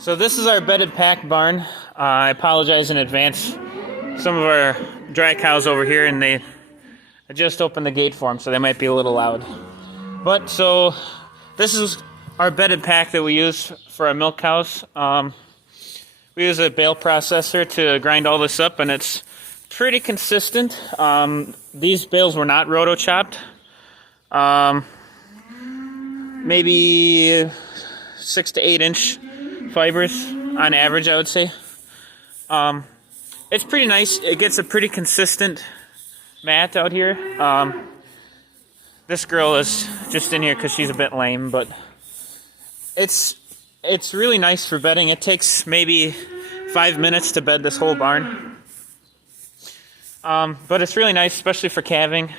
So this is our bedded pack barn. I apologize in advance. Some of our dry cows over here, and I just opened the gate for them, so they might be a little loud. But so this is our bedded pack that we use for our milk cows. We use a bale processor to grind all this up, and it's pretty consistent. These bales were not roto chopped. Maybe 6 to 8 inch fibers on average, I would say. It's pretty nice. It gets a pretty consistent mat out here. This girl is just in here because she's a bit lame, but it's really nice for bedding. It takes maybe 5 minutes to bed this whole barn. But it's really nice, especially for calving.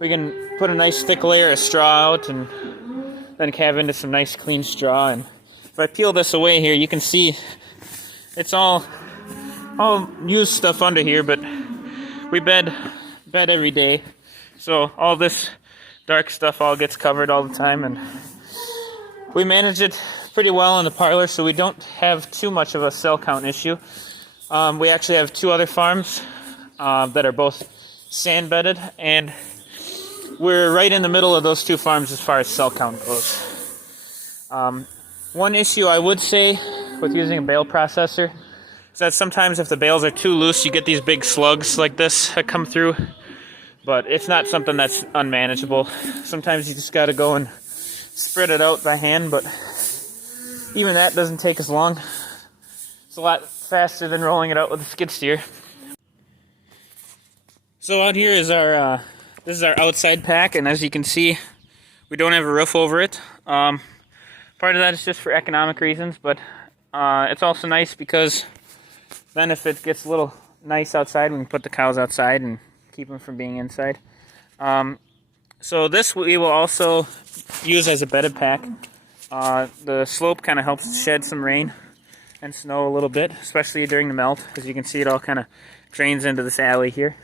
We can put a nice thick layer of straw out and then calve into some nice clean straw. And if I peel this away here, you can see it's all used stuff under here, but we bed every day. So all this dark stuff all gets covered all the time, and we manage it pretty well in the parlor, so we don't have too much of a cell count issue. We actually have 2 other farms that are both sand bedded, and we're right in the middle of those 2 farms as far as cell count goes. One issue I would say with using a bale processor is that sometimes if the bales are too loose, you get these big slugs like this that come through, but it's not something that's unmanageable. Sometimes you just got to go and spread it out by hand, but even that doesn't take as long. It's a lot faster than rolling it out with a skid steer. So out here is this is our outside pack, and as you can see, we don't have a roof over it. Part of that is just for economic reasons, but it's also nice because then if it gets a little nice outside, we can put the cows outside and keep them from being inside. So this we will also use as a bedded pack. The slope kind of helps shed some rain and snow a little bit, especially during the melt. As you can see, it all kind of drains into this alley here.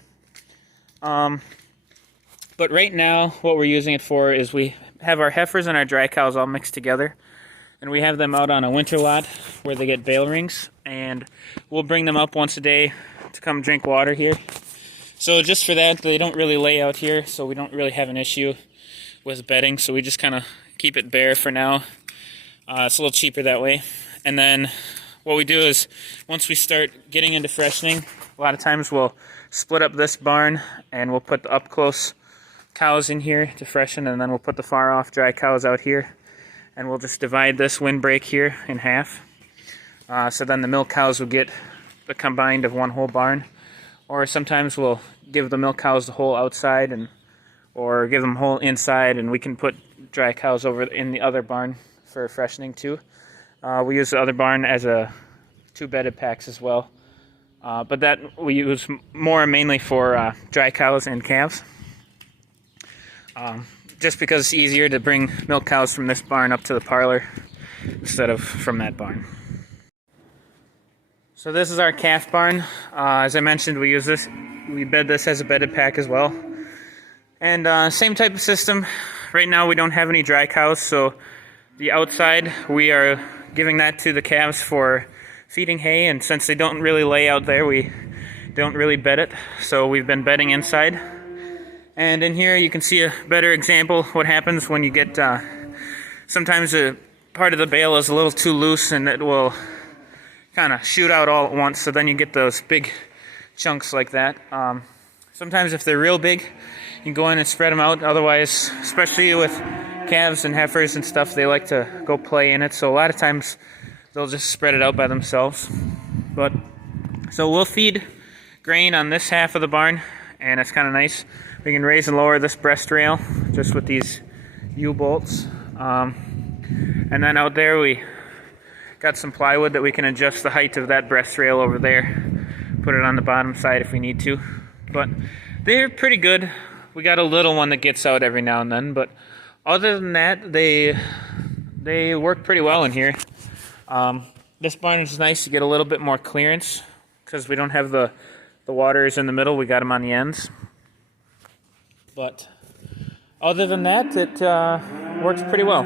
But right now, what we're using it for is we have our heifers and our dry cows all mixed together, and we have them out on a winter lot where they get bale rings, and we'll bring them up once a day to come drink water here. So just for that, they don't really lay out here, so we don't really have an issue with bedding, so we just kind of keep it bare for now. It's a little cheaper that way. And then what we do is once we start getting into freshening, a lot of times we'll split up this barn and we'll put the up close cows in here to freshen, and then we'll put the far off dry cows out here, and we'll just divide this windbreak here in half. So then the milk cows will get the combined of one whole barn, or sometimes we'll give the milk cows the whole outside or give them whole inside, and we can put dry cows over in the other barn for freshening too. We use the other barn as 2 bedded packs as well, but that we use mainly for dry cows and calves. Just because it's easier to bring milk cows from this barn up to the parlor instead of from that barn. So this is our calf barn. As I mentioned, we bed this as a bedded pack as well. And same type of system. Right now we don't have any dry cows, so the outside we are giving that to the calves for feeding hay, and since they don't really lay out there, we don't really bed it, so we've been bedding inside. And in here you can see a better example what happens when you get sometimes a part of the bale is a little too loose and it will kind of shoot out all at once, so then you get those big chunks like that. Sometimes if they're real big, you can go in and spread them out. Otherwise, especially with calves and heifers and stuff, they like to go play in it, so a lot of times they'll just spread it out by themselves. But so we'll feed grain on this half of the barn, and it's kind of nice. We can raise and lower this breast rail just with these U-bolts. And then out there we got some plywood that we can adjust the height of that breast rail over there. Put it on the bottom side if we need to. But they're pretty good. We got a little one that gets out every now and then, but other than that, they work pretty well in here. This barn is nice to get a little bit more clearance because we don't have the waters in the middle. We got them on the ends. But other than that, it works pretty well.